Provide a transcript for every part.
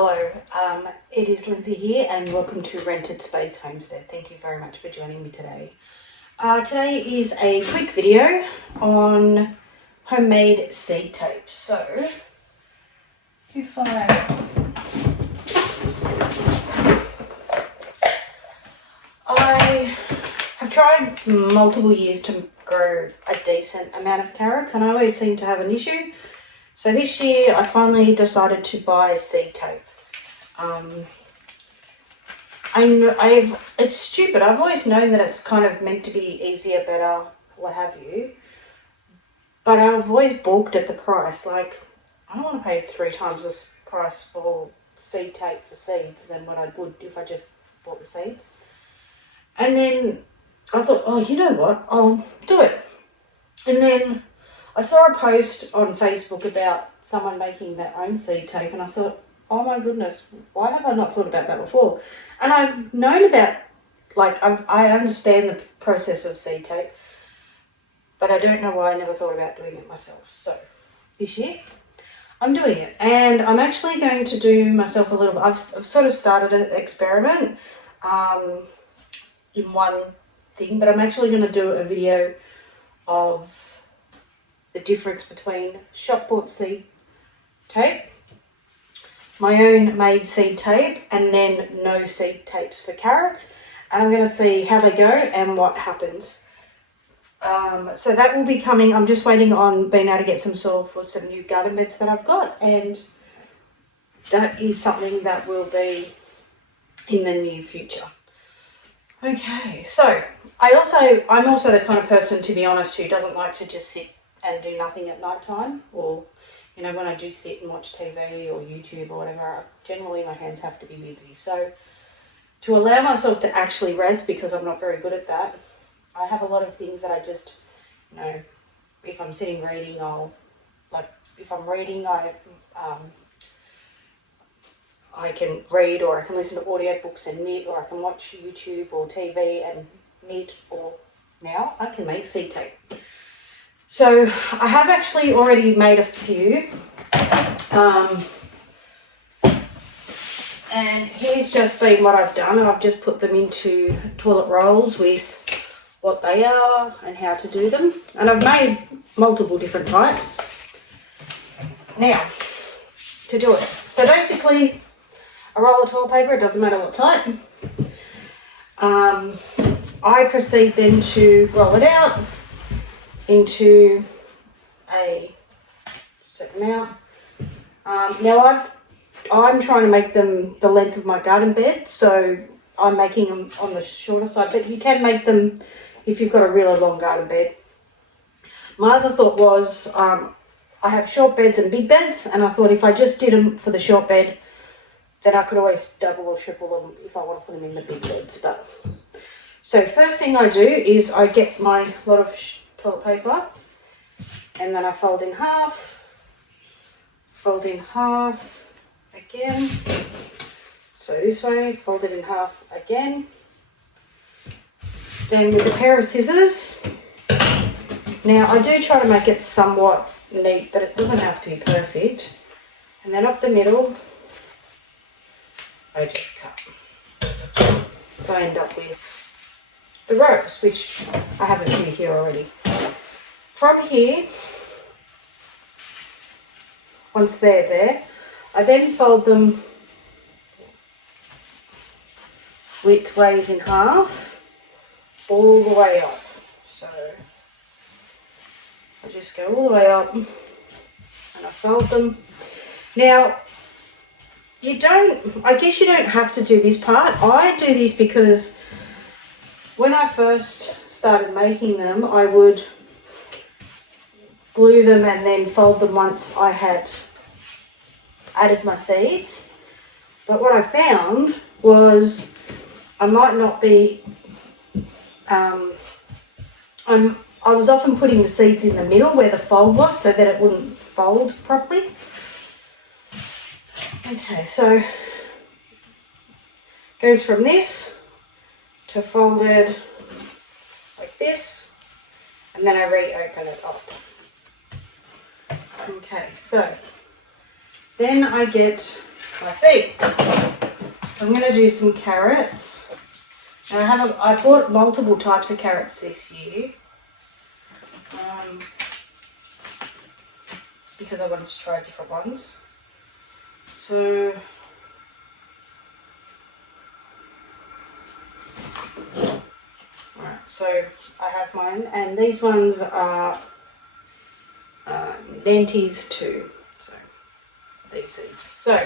Hello, it is Lindsay here and welcome to Rented Space Homestead. Thank you very much for joining me today. Today is a quick video on homemade seed tape. So, if I have tried multiple years to grow a decent amount of carrots and I always seem to have an issue. So this year I finally decided to buy seed tape. It's stupid. I've always known that it's kind of meant to be easier, better, what have you. But I've always balked at the price. Like, I don't want to pay 3 times this price for seed tape for seeds than what I would if I just bought the seeds. And then I thought, oh, you know what? I'll do it. And then I saw a post on Facebook about someone making their own seed tape and I thought, oh my goodness, why have I not thought about that before? And I've known about, I understand the process of seed tape, but I don't know why I never thought about doing it myself. So this year I'm doing it and I'm actually going to do myself a little, I've sort of started an experiment in one thing, but I'm actually going to do a video of the difference between shop bought seed tape, my own made seed tape, and then no seed tapes for carrots. And I'm going to see how they go and what happens. So that will be coming. I'm just waiting on being able to get some soil for some new garden beds that I've got, and that is something that will be in the near future. Okay, so I'm also the kind of person, to be honest, who doesn't like to just sit and do nothing at night time, or when I do sit and watch TV or YouTube or whatever, generally my hands have to be busy. So to allow myself to actually rest, because I'm not very good at that, I have a lot of things that I just, if I'm sitting reading, if I'm reading, I can read, or I can listen to audiobooks and knit, or I can watch YouTube or TV and knit, or now I can make seed tape. So I have actually already made a few, and here's just been what I've done. I've just put them into toilet rolls with what they are and how to do them, and I've made multiple different types. Now, to do it, so basically a roll of toilet paper, it doesn't matter what type. I proceed then to roll it out into a certain amount. Now I'm trying to make them the length of my garden bed, so I'm making them on the shorter side, but you can make them if you've got a really long garden bed. My other thought was, I have short beds and big beds, and I thought if I just did them for the short bed, then I could always double or triple them if I want to put them in the big beds. So first thing I do is I get my lot of toilet paper, and then I fold in half again, so this way, fold it in half again. Then with a pair of scissors, now I do try to make it somewhat neat, but it doesn't have to be perfect, and then up the middle I just cut, so I end up with the rows, which I have a few here already. From here, once they're there, I then fold them widthways in half all the way up. So I just go all the way up and I fold them. Now, I guess you don't have to do this part. I do this because when I first started making them, I would glue them and then fold them once I had added my seeds. But what I found was I might not be, I was often putting the seeds in the middle where the fold was so that it wouldn't fold properly. Okay, so goes from this to folded like this, and then I reopen it up. Okay, so then I get my seeds. So I'm going to do some carrots. Now I bought multiple types of carrots this year because I wanted to try different ones. So alright, so I have mine, and these ones are Nantes too. So these seeds. So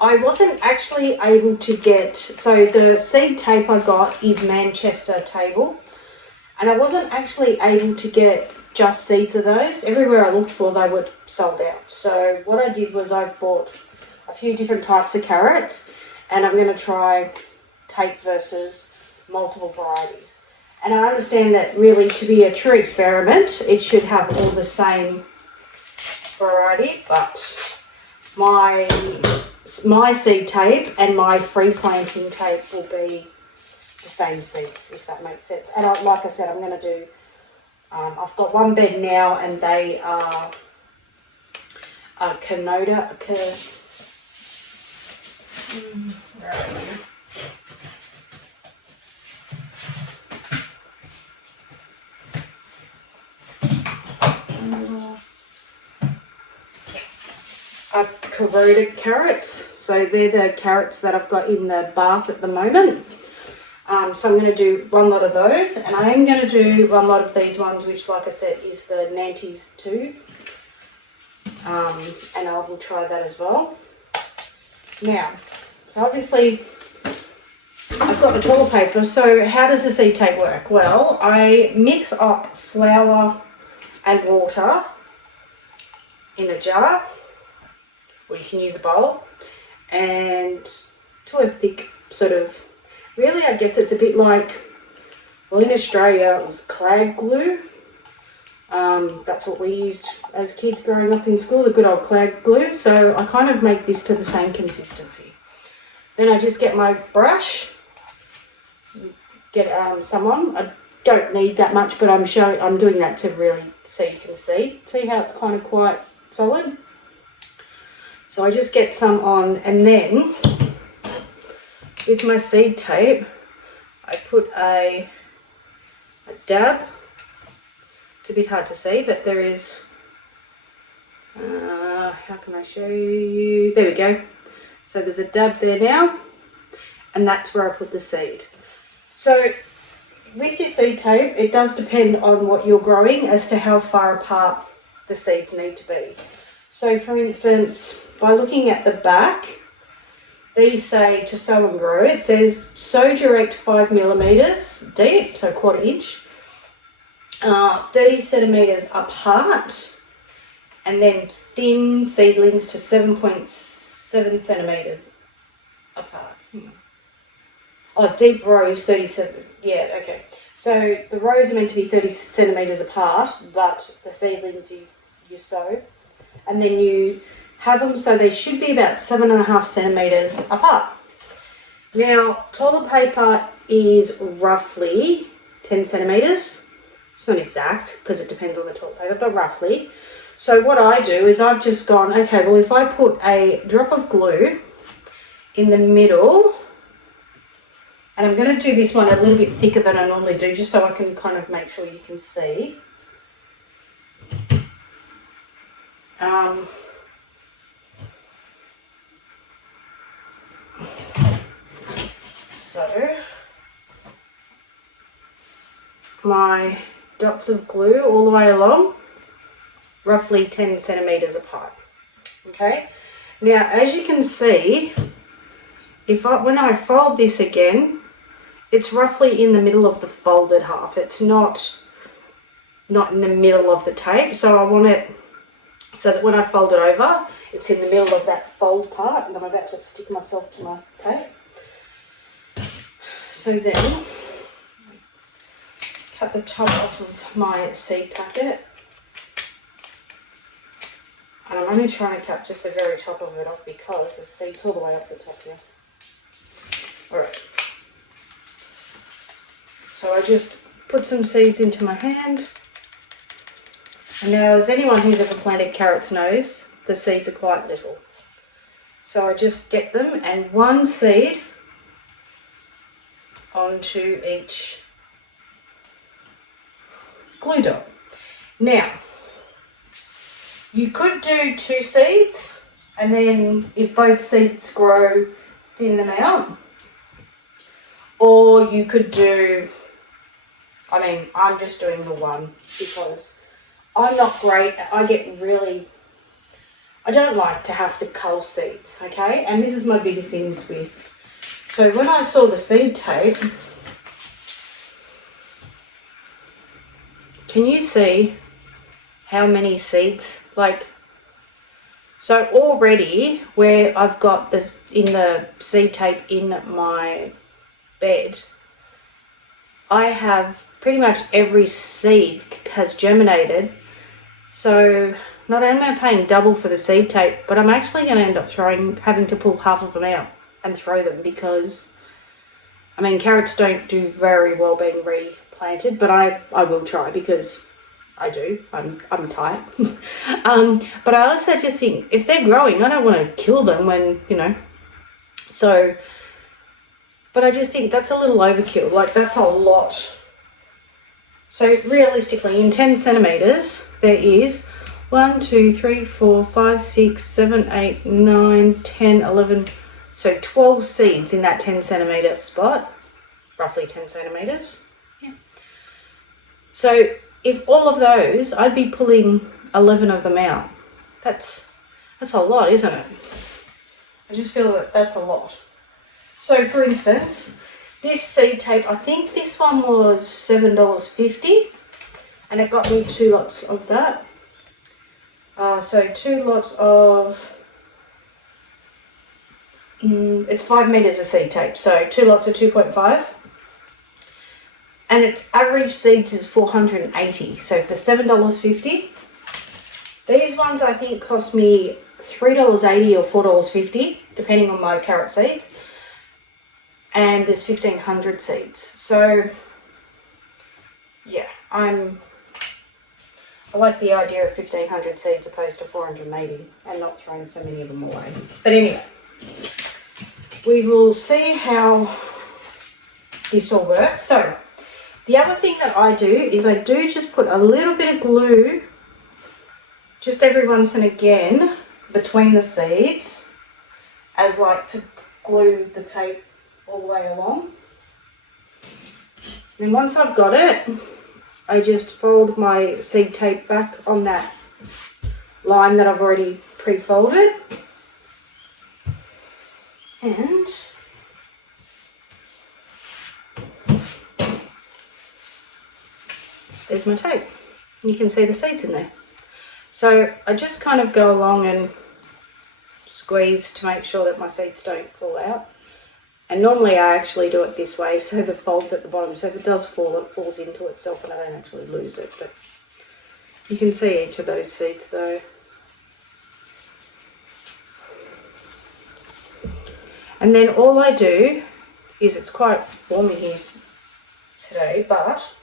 I wasn't actually able to get, so the seed tape I got is Manchester table, and I wasn't actually able to get just seeds of those. Everywhere I looked for, they were sold out. So what I did was I bought a few different types of carrots, and I'm going to try tape versus multiple varieties. And I understand that really to be a true experiment, it should have all the same variety, but my seed tape and my free planting tape will be the same seeds, if that makes sense. And like I said, I'm going to do, I've got one bed now, and they are Canada, where are you? Corroded carrots. So they're the carrots that I've got in the bath at the moment. So I'm going to do one lot of those, and I am going to do one lot of these ones, which, like I said, is the Nantes too. And I will try that as well. Now, obviously, I've got the toilet paper. So how does the seed tape work? Well, I mix up flour and water in a jar, or you can use a bowl, and to a thick sort of, really I guess it's a bit like, well, in Australia it was clag glue. That's what we used as kids growing up in school, the good old clag glue. So I kind of make this to the same consistency. Then I just get my brush, get some on. I don't need that much, but I'm doing that to really, so you can see how it's kind of quite solid. So I just get some on, and then with my seed tape, I put a dab. It's a bit hard to see, but there is, how can I show you? There we go. So there's a dab there now, and that's where I put the seed. So with your seed tape, it does depend on what you're growing as to how far apart the seeds need to be. So for instance, by looking at the back, these say to sow and grow. It says sow direct 5 millimeters deep, so 1/4 inch, 30 centimeters apart, and then thin seedlings to 7.7 centimeters apart. Oh, deep rows 37. Yeah, okay. So the rows are meant to be 30 centimeters apart, but the seedlings you sow, and then you have them so they should be about 7.5 centimeters apart. Now, toilet paper is roughly 10 centimeters. It's not exact because it depends on the toilet paper, but roughly. So what I do is I've just gone, okay, well, if I put a drop of glue in the middle, and I'm going to do this one a little bit thicker than I normally do, just so I can kind of make sure you can see. So my dots of glue all the way along, roughly 10 centimeters apart. Okay, now as you can see, when I fold this again, it's roughly in the middle of the folded half. It's not in the middle of the tape, so I want it so that when I fold it over, it's in the middle of that fold part, and I'm about to stick myself to my tape. So then, cut the top off of my seed packet, and I'm only trying to cut just the very top of it off because the seed's all the way up the top here. Alright, so I just put some seeds into my hand, and now as anyone who's ever planted carrots knows, the seeds are quite little. So I just get them and one seed onto each glue dot. Now, you could do 2 seeds and then if both seeds grow, thin them out. Or you could do, I mean, I'm just doing the one because I'm not great. I don't like to have to cull seeds, okay? And this is my biggest things with. So when I saw the seed tape, can you see how many seeds? Like, so already where I've got this in the seed tape in my bed, I have pretty much every seed has germinated. So not only am I paying double for the seed tape, but I'm actually going to end up having to pull half of them out and throw them because, I mean, carrots don't do very well being replanted, but I will try because I do. I'm tight. But I also just think if they're growing, I don't want to kill them when, you know, so, but I just think that's a little overkill. Like, that's a lot. So realistically, in 10 centimetres, there is 1, 2, 3, 4, 5, 6, 7, 8, 9, 10, 11, so 12 seeds in that 10 centimetre spot, roughly 10 centimetres. Yeah. So if all of those, I'd be pulling 11 of them out. That's a lot, isn't it? I just feel that that's a lot. So for instance, this seed tape, I think this one was $7.50 and it got me 2 lots of that. So 2 lots of, it's 5 meters of seed tape, so 2 lots of 2.5. And its average seeds is 480. So for $7.50, these ones I think cost me $3.80 or $4.50, depending on my carrot seeds. And there's 1,500 seeds. So yeah, I like the idea of 1,500 seeds opposed to 480 and not throwing so many of them away. But anyway, we will see how this all works. So the other thing that I do is I do just put a little bit of glue just every once and again between the seeds as like to glue the tape all the way along. And once I've got it, I just fold my seed tape back on that line that I've already pre-folded. And there's my tape. You can see the seeds in there. So I just kind of go along and squeeze to make sure that my seeds don't fall out. And normally I actually do it this way, so the fold's at the bottom. So if it does fall, it falls into itself and I don't actually lose it. But you can see each of those seeds though. And then all I do is, it's quite warm in here today, but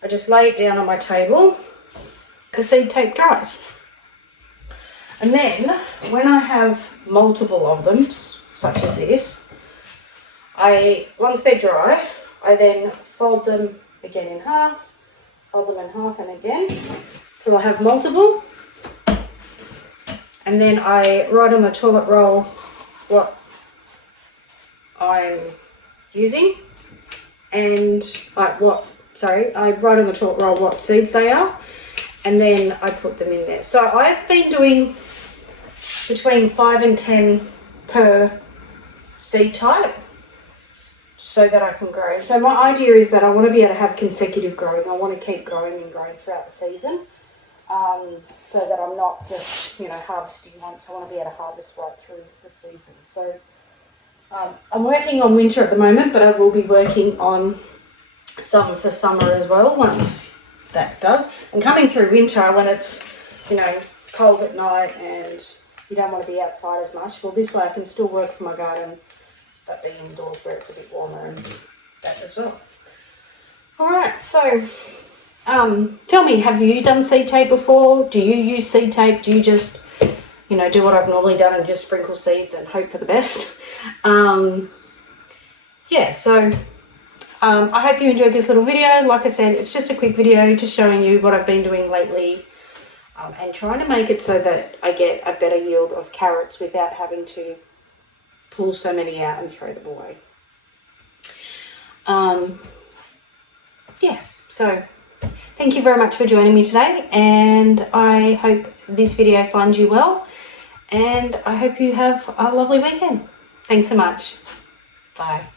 I just lay it down on my table. The seed tape dries. And then when I have multiple of them, such as this, once they're dry, I then fold them again in half, fold them in half and again, till I have multiple. And then I write on the toilet roll what I'm using and I write on the toilet roll what seeds they are, and then I put them in there. So I've been doing between 5 and 10 per seed type so that I can grow. So my idea is that I want to be able to have consecutive growing. I want to keep growing and growing throughout the season, so that I'm not just, harvesting once. I want to be able to harvest right through the season. So I'm working on winter at the moment, but I will be working on some for summer as well once that does. And coming through winter when it's, cold at night and you don't want to be outside as much, well, this way I can still work for my garden but be indoors where it's a bit warmer and that as well. Alright, so tell me, have you done seed tape before? Do you use seed tape? Do you just, you know, do what I've normally done and just sprinkle seeds and hope for the best. Yeah, so I hope you enjoyed this little video. Like I said, it's just a quick video just showing you what I've been doing lately, and trying to make it so that I get a better yield of carrots without having to pull so many out and throw them away. Yeah, so thank you very much for joining me today, and I hope this video finds you well, and I hope you have a lovely weekend. Thanks so much. Bye.